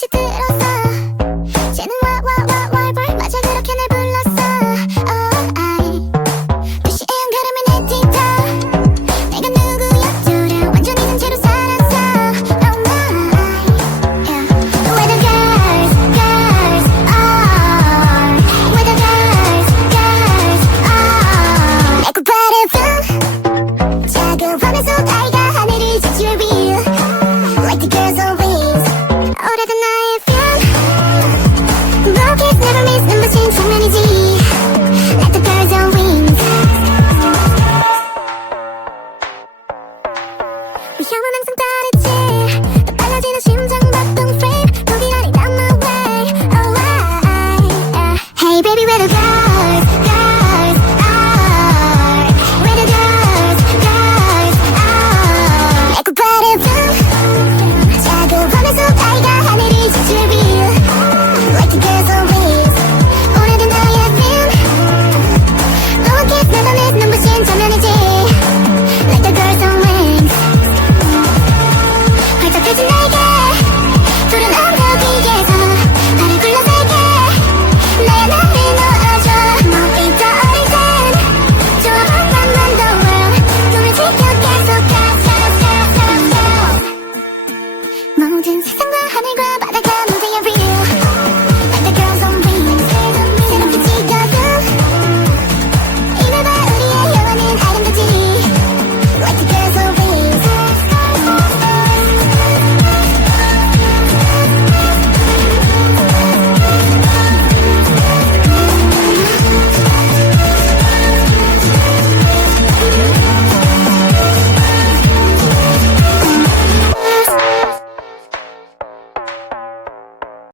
혹시 들었어? 쟤는 월월월월월 맞아 그렇게 날 불렀어. 도시의 한 걸음에 내 뒤져 내가 누구였더라 완전히 전체로 살았어. Oh my yeah. Where the girls are, where the girls are. 애꿎은 작은 화면 속 아이가 하늘을 지치려 real like the girls on wings. 오래된 나의 film Broke kids never miss 눈부신 장면이지 like the girls on wings. 위험은 항상 다르지 더 빨라지는 심장박동 frame 거기 아니 down my way. Oh I Hey baby where the girls